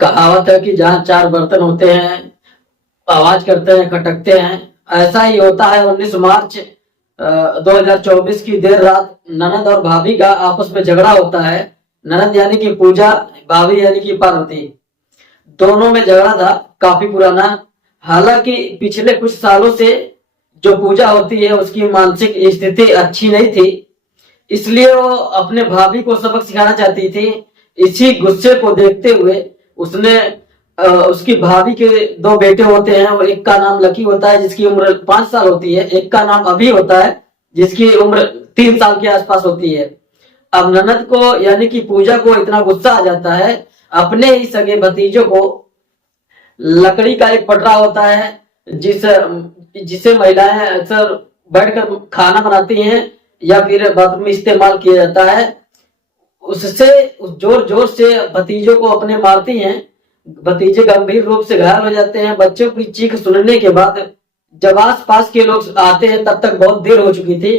कहावत है कि जहाँ चार बर्तन होते हैं, आवाज करते हैं, खटकते हैं। ऐसा ही होता है। 19 मार्च 2024 की देर रात ननद और भाभी का आपस में झगड़ा होता है। ननद यानी कि पूजा, भाभी यानी कि पार्वती, दोनों में झगड़ा था काफी पुराना। हालांकि पिछले कुछ सालों से जो पूजा होती है उसकी मानसिक स्थिति अच्छी नहीं थी, इसलिए वो अपने भाभी को सबक सिखाना चाहती थी। इसी गुस्से को देखते हुए उसने उसकी भाभी के दो बेटे होते हैं और एक का नाम लकी होता है जिसकी उम्र 5 साल होती है, एक का नाम अभी होता है जिसकी उम्र 3 साल के आसपास होती है। अब ननद को यानी कि पूजा को इतना गुस्सा आ जाता है, अपने ही सगे भतीजों को लकड़ी का एक पटरा होता है जिस जिसे महिलाएं अक्सर बैठकर खाना बनाती हैं या फिर बाथरूम में इस्तेमाल किया जाता है, उससे जोर जोर से भतीजों को अपने मारती हैं। भतीजे गंभीर रूप से घायल हो जाते हैं। बच्चों की चीख सुनने के बाद जब आस पास के लोग आते हैं तब तक बहुत देर हो चुकी थी।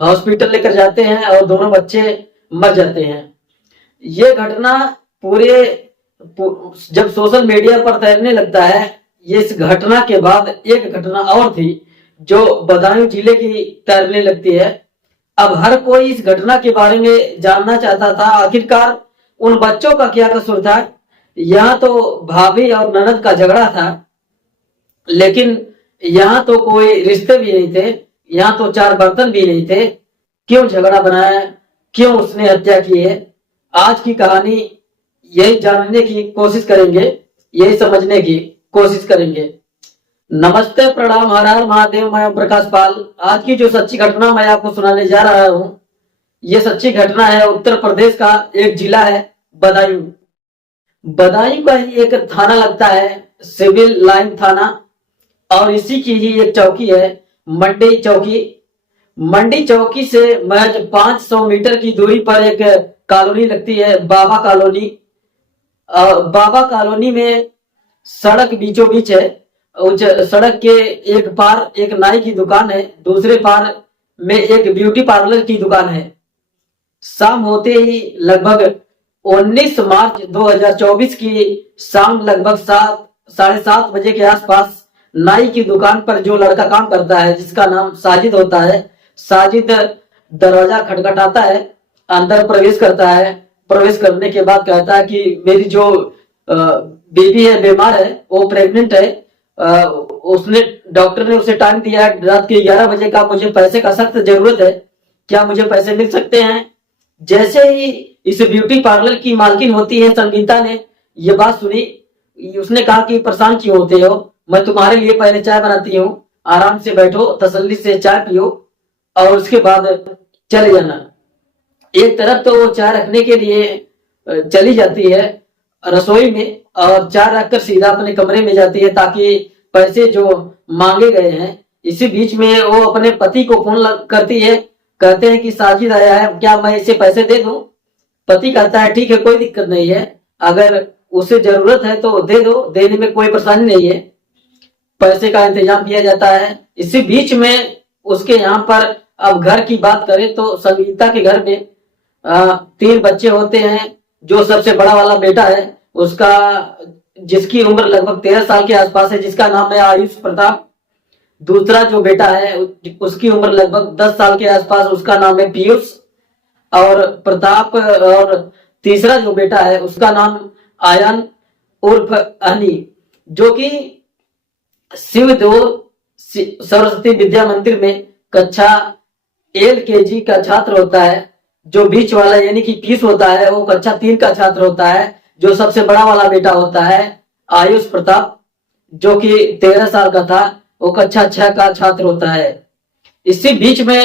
हॉस्पिटल लेकर जाते हैं और दोनों बच्चे मर जाते हैं। ये घटना पूरे जब सोशल मीडिया पर तैरने लगता है, ये इस घटना के बाद एक घटना और थी जो बदायूं जिले की तैरने लगती है। अब हर कोई इस घटना के बारे में जानना चाहता था, आखिरकार उन बच्चों का क्या कसूर था। यहाँ तो भाभी और ननद का झगड़ा था, लेकिन यहाँ तो कोई रिश्ते भी नहीं थे, यहाँ तो चार बर्तन भी नहीं थे। क्यों झगड़ा बनाया, क्यों उसने हत्या की है? आज की कहानी यही जानने की कोशिश करेंगे, यही समझने की कोशिश करेंगे। नमस्ते, प्रणाम, हर हर महादेव। मैं ओम प्रकाश पाल। आज की जो सच्ची घटना मैं आपको सुनाने जा रहा हूँ, ये सच्ची घटना है उत्तर प्रदेश का एक जिला है बदायूं। बदायूं का ही एक थाना लगता है, सिविल लाइन थाना, और इसी की ही एक चौकी है, मंडी चौकी। मंडी चौकी से महज 500 मीटर की दूरी पर एक कॉलोनी लगती है, बाबा कॉलोनी। बाबा कॉलोनी में सड़क बीचों बीच है। उस सड़क के एक पार एक नाई की दुकान है, दूसरे पार में एक ब्यूटी पार्लर की दुकान है। शाम होते ही लगभग 19 मार्च 2024 की शाम लगभग 7:30 बजे के आसपास नाई की दुकान पर जो लड़का काम करता है जिसका नाम साजिद होता है, साजिद दरवाजा खटखटाता है, अंदर प्रवेश करता है। प्रवेश करने के बाद कहता है कि मेरी जो बेबी है, बीमार है, वो प्रेग्नेंट है। उसने डॉक्टर ने उसे टाइम दिया है रात के 11 बजे का, मुझे पैसे का सख्त जरूरत है, क्या मुझे पैसे मिल सकते हैं? जैसे ही इस ब्यूटी पार्लर की मालकिन होती है संगीता ने ये बात सुनी, उसने कहा कि परेशान क्यों होते हो, मैं तुम्हारे लिए पहले चाय बनाती हूँ, आराम से बैठो, तसल्ली से चाय पियो और उसके बाद चले जाना। एक तरफ तो वो चाय रखने के लिए चली जाती है रसोई में और चाय रखकर सीधा अपने कमरे में जाती है ताकि पैसे जो मांगे गए हैं। इसी बीच में वो अपने पति को फोन करती है, कहते हैं कि साजिद आया है, क्या मैं इसे पैसे दे दूं? पति कहता है ठीक है, कोई दिक्कत नहीं है, अगर उसे जरूरत है तो दे दो, देने में कोई परेशानी नहीं है। पैसे का इंतजाम किया जाता है। इसी बीच में उसके यहाँ पर अब घर की बात करें तो संगीता के घर में 3 बच्चे होते हैं। जो सबसे बड़ा वाला बेटा है उसका, जिसकी उम्र लगभग 13 साल के आसपास है, जिसका नाम है आयुष प्रताप। दूसरा जो बेटा है उसकी उम्र लगभग 10 साल के आसपास, उसका नाम है पीयूष और प्रताप। और तीसरा जो बेटा है उसका नाम आयन उर्फ अनी, जो कि शिव दो सरस्वती विद्या मंदिर में कक्षा LKG का छात्र होता है। जो बीच वाला यानी कि पीयूष होता है वो कक्षा 3 का छात्र होता है। जो सबसे बड़ा वाला बेटा होता है आयुष प्रताप, जो कि 13 साल का था, वो कक्षा 6 का छात्र होता है। इसी बीच में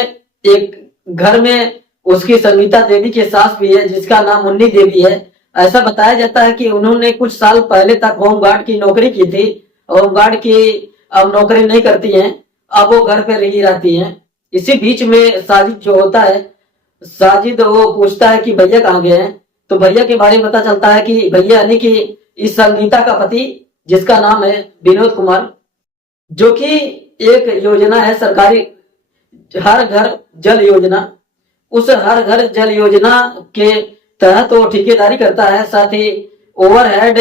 एक घर में उसकी संगीता देवी के सास भी है जिसका नाम मुन्नी देवी है। ऐसा बताया जाता है कि उन्होंने कुछ साल पहले तक होमगार्ड की नौकरी की थी। होमगार्ड की अब नौकरी नहीं करती हैं, अब वो घर पे रही रहती हैं। इसी बीच में साजिद जो होता है, साजिद वो पूछता है कि भैया कहाँ गए हैं, तो भैया के बारे में पता चलता है कि भैया यानी कि इस संगीता का पति जिसका नाम है विनोद कुमार, जो कि एक योजना है सरकारी, हर घर जल योजना। उस हर घर जल योजना के तहत वो ठेकेदारी करता है, साथ ही ओवरहेड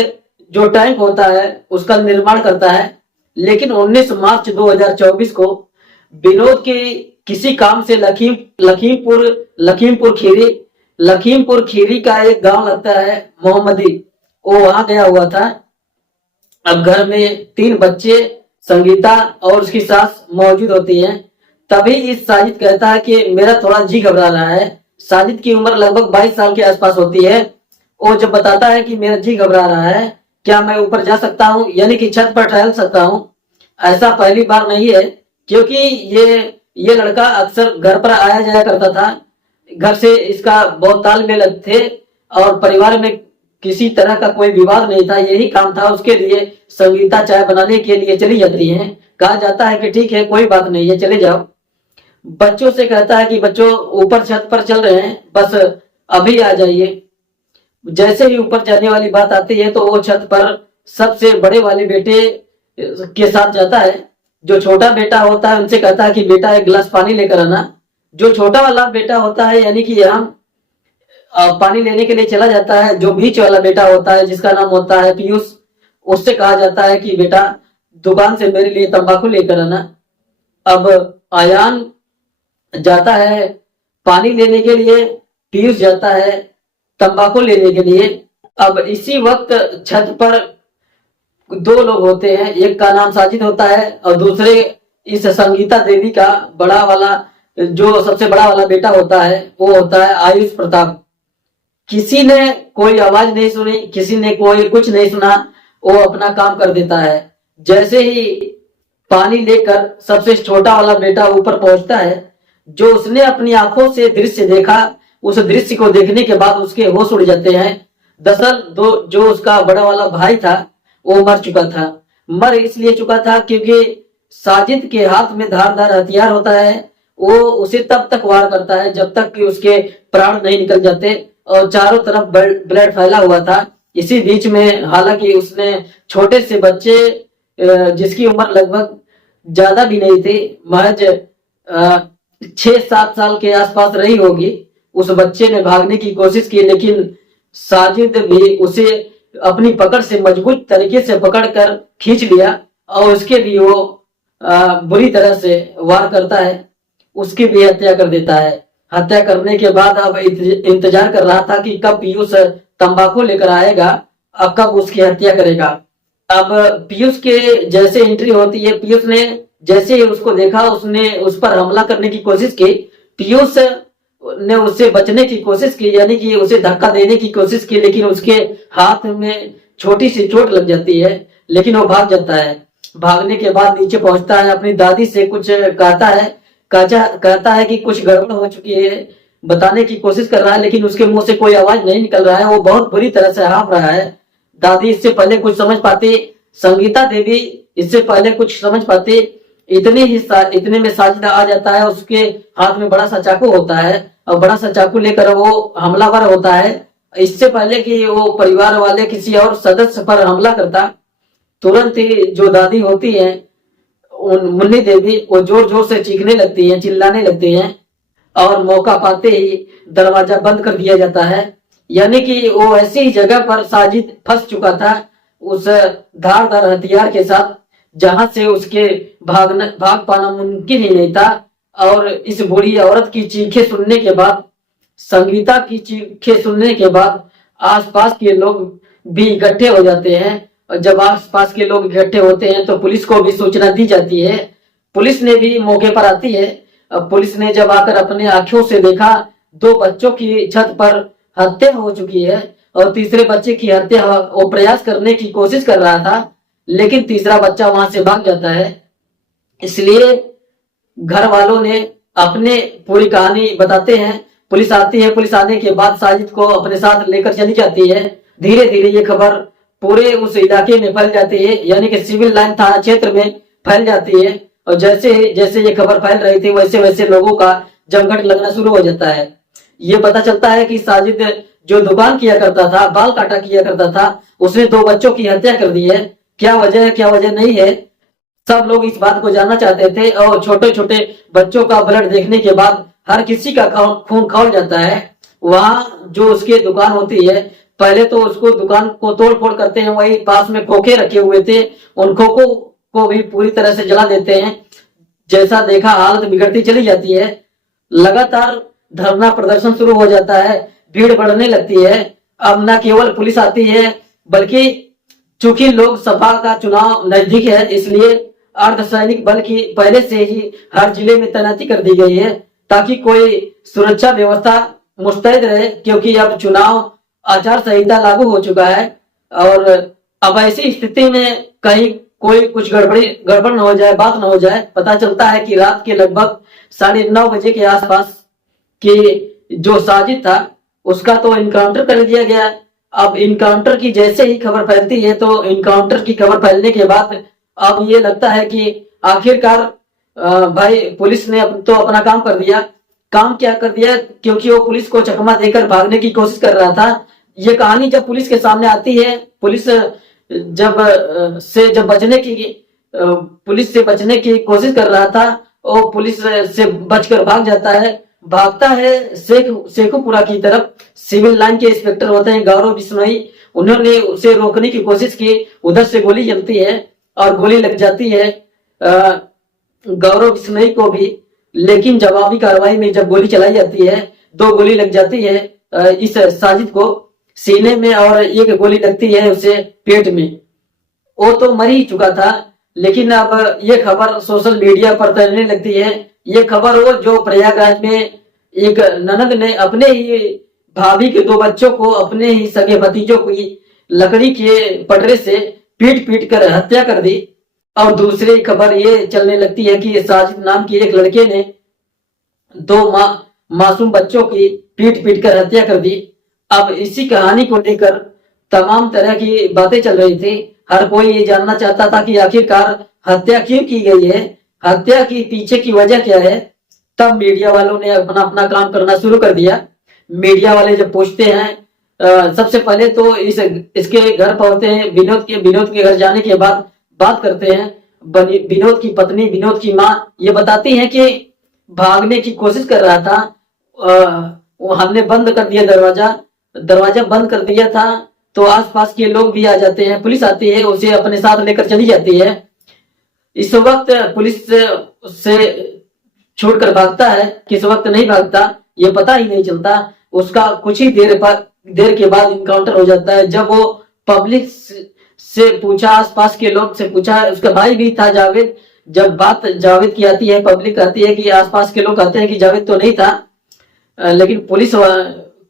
जो टैंक होता है उसका निर्माण करता है। लेकिन 19 मार्च 2024 को विनोद के किसी काम से लखीमपुर खीरी का एक गांव लगता है मोहम्मदी, वो वहां गया हुआ था। अब घर में 3 बच्चे, संगीता और उसकी सास मौजूद होती हैं। तभी इस साजिद कहता है कि मेरा थोड़ा जी घबरा रहा है। साजिद की उम्र लगभग 22 साल के आसपास होती है। वो जब बताता है कि मेरा जी घबरा रहा है, क्या मैं ऊपर जा सकता हूँ, यानी कि छत पर टहल सकता हूँ। ऐसा पहली बार नहीं है, क्योंकि ये लड़का अक्सर घर पर आया जाया करता था। घर से इसका बहुत तालमेल थे और परिवार में किसी तरह का कोई विवाद नहीं था। यही काम था उसके लिए। संगीता चाय बनाने के लिए चली जाती है। कहा जाता है कि ठीक है, कोई बात नहीं है, चले जाओ। बच्चों से कहता है कि बच्चों ऊपर छत पर चल रहे हैं, बस अभी आ जाइए। जैसे ही ऊपर जाने वाली बात आती है तो वो छत पर सबसे बड़े वाले बेटे के साथ जाता है। जो छोटा बेटा होता है उनसे कहता है कि बेटा एक गिलास पानी लेकर आना। जो छोटा वाला बेटा होता है यानी कि हम पानी लेने के लिए चला जाता है। जो बीच वाला बेटा होता है जिसका नाम होता है पीयूष, उससे कहा जाता है कि बेटा दुकान से मेरे लिए तंबाकू लेकर आना। अब आयान जाता है पानी लेने के लिए, पीयूष जाता है तंबाकू लेने के लिए। अब इसी वक्त छत पर 2 लोग होते हैं, एक का नाम साजिद होता है और दूसरे इस संगीता देवी का बड़ा वाला, जो सबसे बड़ा वाला बेटा होता है वो होता है आयुष प्रताप। किसी ने कोई आवाज नहीं सुनी, किसी ने कोई कुछ नहीं सुना, वो अपना काम कर देता है। जैसे ही पानी लेकर सबसे छोटा वाला बेटा ऊपर पहुंचता है, जो उसने अपनी आंखों से दृश्य देखा, उस दृश्य को देखने के बाद उसके होश उड़ जाते हैं। दरअसल जो उसका बड़ा वाला भाई था वो मर चुका था। मर इसलिए चुका था क्योंकि साजिद के हाथ में धारदार हथियार होता है। वो उसे तब तक वार करता है जब तक कि उसके प्राण नहीं निकल जाते और चारों तरफ ब्लड फैला हुआ था। इसी बीच में हालांकि उसने छोटे से बच्चे, जिसकी उम्र लगभग ज्यादा भी नहीं थी, महज 6-7 साल के आसपास रही होगी, उस बच्चे ने भागने की कोशिश की, लेकिन साजिद भी उसे अपनी पकड़ से मजबूत तरीके से पकड़कर खींच लिया और उसके भी वो बुरी तरह से वार करता है। उसकी भी हत्या कर देता है। हत्या करने के बाद अब इंतजार कर रहा था कि कब पीयूष तंबाकू लेकर आएगा, अब कब उसकी हत्या करेगा। अब पीयूष के जैसे एंट्री होती है, पीयूष ने जैसे ही उसको देखा उसने उस पर हमला करने की कोशिश की। पीयूष ने उससे बचने की कोशिश की, यानी कि उसे धक्का देने की कोशिश की, लेकिन उसके हाथ में छोटी सी चोट लग जाती है, लेकिन वो भाग जाता है। भागने के बाद नीचे पहुंचता है, अपनी दादी से कुछ कहता है कि कुछ गड़बड़ हो चुकी है, बताने की कोशिश कर रहा है, लेकिन उसके मुंह से कोई आवाज नहीं निकल रहा है। वो बहुत बुरी तरह से हाँफ रहा है। दादी इससे पहले कुछ समझ पाती, संगीता देवी इससे पहले कुछ समझ पाती, इतने में साजिद आ जाता है। उसके हाथ में बड़ा सा चाकू होता है और बड़ा सा चाकू लेकर वो हमलावर होता है। इससे पहले कि वो परिवार वाले किसी और सदस्य पर हमला करता, तुरंत ही जो दादी होती है मुन्नी देवी, वो जोर जोर से चीखने लगती है, चिल्लाने लगती हैं और मौका पाते ही दरवाजा बंद कर दिया जाता है। यानी कि वो ऐसी ही जगह पर साजिद फंस चुका था उस धारदार हथियार के साथ, जहां से उसके भाग पाना मुमकिन ही नहीं था। और इस बूढ़ी औरत की चीखें सुनने के बाद, संगीता की चीखें सुनने के बाद आसपास के लोग भी इकट्ठे हो जाते हैं। और जब आसपास के लोग इकट्ठे होते हैं तो पुलिस को भी सूचना दी जाती है। पुलिस ने भी मौके पर आती है। पुलिस ने जब आकर अपने आंखों से देखा, 2 बच्चों की छत पर हत्या हो चुकी है और तीसरे बच्चे की हत्या वो प्रयास करने की कोशिश कर रहा था, लेकिन तीसरा बच्चा वहां से भाग जाता है। इसलिए घर वालों ने अपने पूरी कहानी बताते हैं। पुलिस आती है। पुलिस आने के बाद साजिद को अपने साथ लेकर चली जाती है। धीरे धीरे ये खबर पूरे उस इलाके में फैल जाती है, यानी कि सिविल लाइन थाना क्षेत्र में फैल जाती है। और जैसे जैसे ये खबर फैल रही थी वैसे वैसे लोगों का जमघट लगना शुरू हो जाता है। ये पता चलता है कि साजिद जो दुकान किया करता था, बाल काटा किया करता था, उसने 2 बच्चों की हत्या कर दी है। क्या वजह है, क्या वजह नहीं है, सब लोग इस बात को जानना चाहते थे। और छोटे छोटे बच्चों का ब्लड देखने के बाद हर किसी का खून खौल जाता है। वहां जो उसकी दुकान होती है पहले तो उसको दुकान को तोड़ फोड़ करते हैं, वही पास में खोखे रखे हुए थे, उन खोखों को भी पूरी तरह से जला देते हैं। जैसा देखा हालत बिगड़ती चली जाती है। लगातार धरना प्रदर्शन शुरू हो जाता है, भीड़ बढ़ने लगती है। अब न केवल पुलिस आती है, बल्कि चूंकि लोकसभा का चुनाव नजदीक है, इसलिए अर्धसैनिक बल की पहले से ही हर जिले में तैनाती कर दी गई है, ताकि कोई सुरक्षा व्यवस्था मुस्तैद रहे, क्योंकि अब चुनाव आचार संहिता लागू हो चुका है। और अब ऐसी स्थिति में कहीं कोई कुछ गड़बड़ न हो जाए, बात न हो जाए। पता चलता है कि रात के लगभग 9:30 बजे के आसपास की जो साजिद था उसका तो इनकाउंटर कर दिया गया। अब इनकाउंटर की जैसे ही खबर फैलती है, तो इनकाउंटर की खबर फैलने के बाद अब ये लगता है कि आखिरकार भाई पुलिस ने तो अपना काम कर दिया। काम क्या कर दिया, क्योंकि वो पुलिस को चकमा देकर भागने की कोशिश कर रहा था। ये कहानी जब पुलिस के सामने आती है, पुलिस पुलिस से बचने की कोशिश कर रहा था, वो पुलिस से बचकर भाग जाता है। भागता है शेखुपुरा की तरफ। सिविल लाइन के इंस्पेक्टर होते हैं गौरव बिश्नोई, उन्होंने उसे रोकने की कोशिश की। उधर से गोली चलती है और गोली लग जाती है गौरव बिश्नोई को भी। लेकिन जवाबी कार्रवाई में जब गोली चलाई जाती है, 2 गोली लग जाती है इस साजिद को सीने में, और 1 गोली लगती है उसे पेट में। वो तो मर ही चुका था। लेकिन अब ये खबर सोशल मीडिया पर फैलने लगती है। ये खबर वो जो प्रयागराज में एक ननद ने अपने ही भाभी के 2 बच्चों को, अपने ही सगे भतीजों की लकड़ी के पटरे से पीट पीट कर हत्या कर दी। और दूसरी खबर ये चलने लगती है कि साजिद नाम की एक लड़के ने 2 मासूम बच्चों की पीट पीट कर हत्या कर दी। अब इसी कहानी को लेकर तमाम तरह की बातें चल रही थी। हर कोई ये जानना चाहता था कि आखिरकार हत्या क्यों की गई है, हत्या की पीछे की वजह क्या है। तब मीडिया वालों ने अपना अपना काम करना शुरू कर दिया। मीडिया वाले जब पूछते हैं, सबसे पहले तो इसके घर पहुंचते हैं विनोद के घर जाने के बाद बात करते हैं। विनोद की पत्नी, विनोद की माँ ये बताती हैं कि भागने की कोशिश कर रहा था, हमने बंद कर दिया दरवाजा बंद कर दिया था, तो आसपास के लोग भी आ जाते हैं, पुलिस आती है, उसे अपने साथ लेकर चली जाती है। इस वक्त पुलिस से छोड़कर भागता है, किस वक्त नहीं भागता ये पता ही नहीं चलता। उसका कुछ ही देर के बाद इनकाउंटर हो जाता है। जब वो पब्लिक से पूछा, आसपास के लोग से पूछा, उसका भाई भी था जावेद। जब बात जावेद की आती है, पब्लिक कहती है कि आसपास के लोग कहते हैं कि जावेद तो नहीं था, लेकिन पुलिस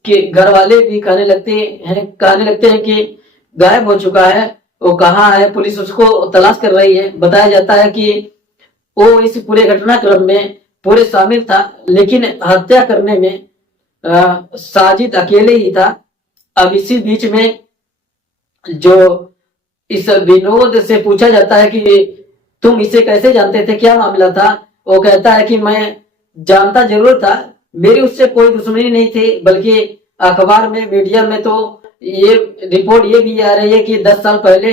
के घर वाले भी कहने लगते हैं कि गायब हो चुका है, वो कहाँ है, पुलिस उसको तलाश कर रही है। बताया जाता है कि वो इस पूरे घटनाक्रम में पूरे शामिल था, लेकिन हत्या करने में साजिद अकेले ही था। अब इसी बीच में जो इस विनोद से पूछा जाता है कि तुम इसे कैसे जानते थे, क्या मामला था, वो कहता है कि मैं जानता जरूर था, मेरी उससे कोई दुश्मनी नहीं थी, बल्कि अखबार में, मीडिया में तो ये रिपोर्ट ये भी आ रही है कि 10 साल पहले,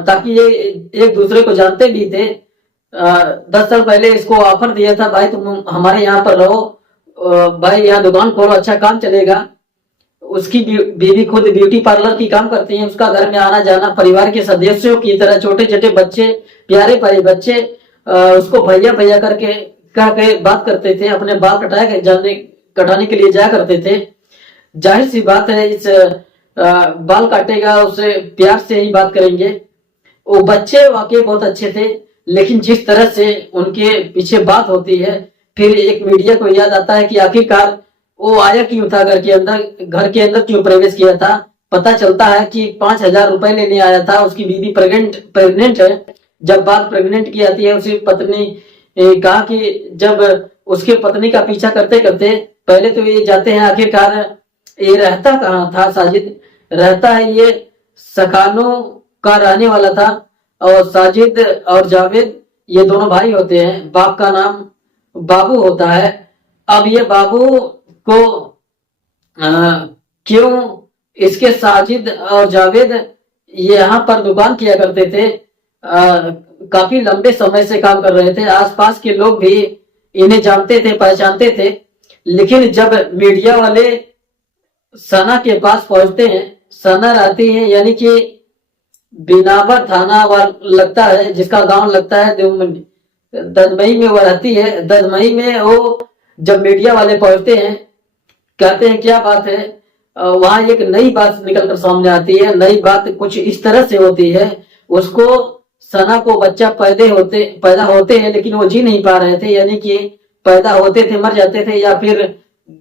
ताकि ये एक दूसरे को जानते भी थे, 10 साल पहले इसको ऑफर दिया था, भाई तुम हमारे यहाँ पर रहो, भाई यहाँ दुकान खोलो, अच्छा काम चलेगा। उसकी बीवी खुद ब्यूटी पार्लर की काम करती है, उसका घर में आना जाना परिवार के सदस्यों की तरह, छोटे छोटे बच्चे, प्यारे प्यारे बच्चे उसको भैया भैया करके कह के बात करते थे, अपने बाल कटाने के लिए जाया करते थे। जाहिर सी बात है, इस बाल काटेगा उससे प्यार से ही बात करेंगे। वो बच्चे वाकई बहुत अच्छे थे, लेकिन जिस तरह से उनके पीछे बात होती है, फिर एक मीडिया को याद आता है कि आखिरकार वो आया क्यों था घर के अंदर क्यों प्रवेश किया था। पता चलता है कि 5,000 रुपए लेने आया था। उसकी बीवी प्रेग्नेंट है। जब बात प्रेग्नेंट की आती है, उसकी पत्नी कहा कि जब उसके पत्नी का पीछा करते करते पहले तो ये जाते हैं, आखिरकार ये रहता कहाँ था, साजिद रहता है ये सखानो का रहने वाला था। और साजिद और जावेद ये दोनों भाई होते हैं, बाप का नाम बाबू होता है। अब ये बाबू को क्यों इसके साजिद और जावेद यहाँ पर दुकान किया करते थे, काफी लंबे समय से काम कर रहे थे, आसपास के लोग भी इन्हें जानते थे, पहचानते थे। लेकिन जब मीडिया वाले सना के पास पहुंचते हैं, सना रहती है, यानी कि बिनावर थाना लगता है, जिसका गांव लगता है ददमई में वो रहती है। ददमई में वो जब मीडिया वाले पहुंचते हैं, कहते हैं क्या बात है, वहां एक नई बात निकलकर सामने आती है। नई बात कुछ इस तरह से होती है, उसको सना को बच्चा पैदा होते हैं, लेकिन वो जी नहीं पा रहे थे, यानी कि पैदा होते थे मर जाते थे, या फिर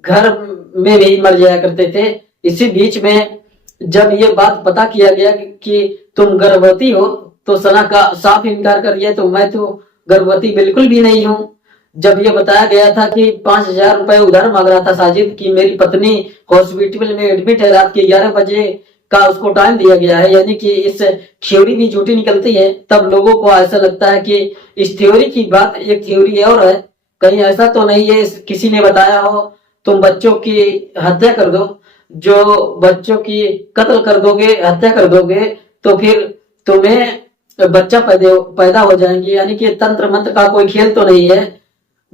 घर में भी मर जाया करते थे। इसी बीच में जब ये बात पता किया गया कि तुम गर्भवती हो, तो सना का साफ इनकार कर दिया, तो मैं तो गर्भवती बिल्कुल भी नहीं हूँ। जब ये बताया गया था कि 5,000 रुपए उधार मांग रहा था साजिद, कि मेरी पत्नी हॉस्पिटल में एडमिट है, रात के 11 बजे का उसको टाइम दिया गया है, यानी कि इस थ्योरी भी झूठी निकलती है, तब लोगों को ऐसा लगता है कि इस थ्योरी की बात एक थ्योरी और है, कहीं ऐसा तो नहीं है किसी ने बताया हो तुम बच्चों की हत्या कर दो। जो बच्चों की कत्ल कर दोगे, हत्या कर दोगे, तो फिर तुम्हें बच्चा पैदा हो जाएंगे, यानी कि तंत्र मंत्र का कोई खेल तो नहीं है।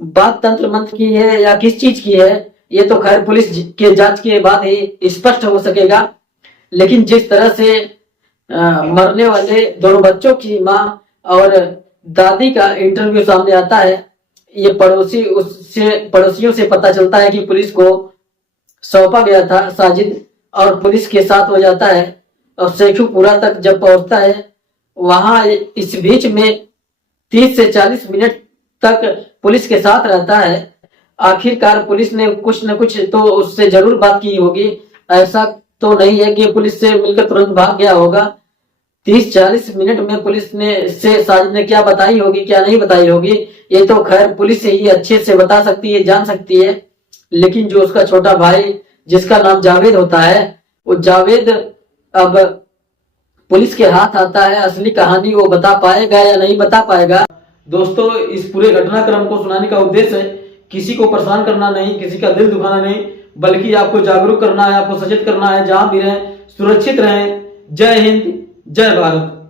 बात तंत्र मंत्र की है या किस चीज की है, ये तो खैर पुलिस के जांच के बाद ही स्पष्ट हो सकेगा। लेकिन जिस तरह से मरने वाले दोनों बच्चों की माँ और दादी का इंटरव्यू सामने आता है, ये पड़ोसियों से पता चलता है कि पुलिस को सौंपा गया था साजिद, और पुलिस के साथ हो जाता है। और शेखुपुरा तक जब पहुंचता है, वहां इस बीच में 30 से 40 मिनट तक पुलिस के साथ रहता है। आखिरकार पुलिस ने कुछ न कुछ तो उससे जरूर बात की होगी, ऐसा तो नहीं है कि पुलिस से मिलकर तुरंत भाग गया होगा। 30-40 मिनट में पुलिस ने से साजिद ने क्या बताई होगी, क्या नहीं बताई होगी, ये तो खैर पुलिस ही अच्छे से बता सकती है, जान सकती है। लेकिन जो उसका छोटा भाई जिसका नाम जावेद होता है, वो जावेद अब पुलिस के हाथ आता है, असली कहानी वो बता पाएगा या नहीं बता पाएगा। दोस्तों, इस पूरे घटनाक्रम को सुनाने का उद्देश्य है किसी को परेशान करना नहीं, किसी का दिल दुखाना नहीं, बल्कि आपको जागरूक करना है, आपको सचेत करना है। जहां भी रहें सुरक्षित रहें। जय हिंद, जय भारत।